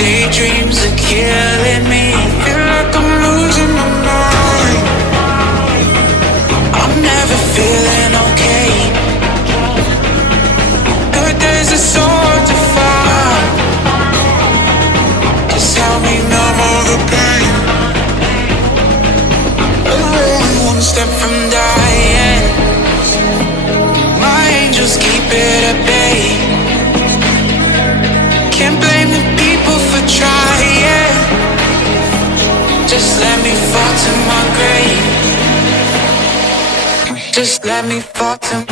Daydreams are killing me. Feel like I'm losing my mind. I'm never feeling okay. Good days are so hard to find. Just help me numb all the pain. I'm one step from dying. My angels keep it at bay. Can't blame the people for trying. Just let me fall to my grave. Just let me fall to my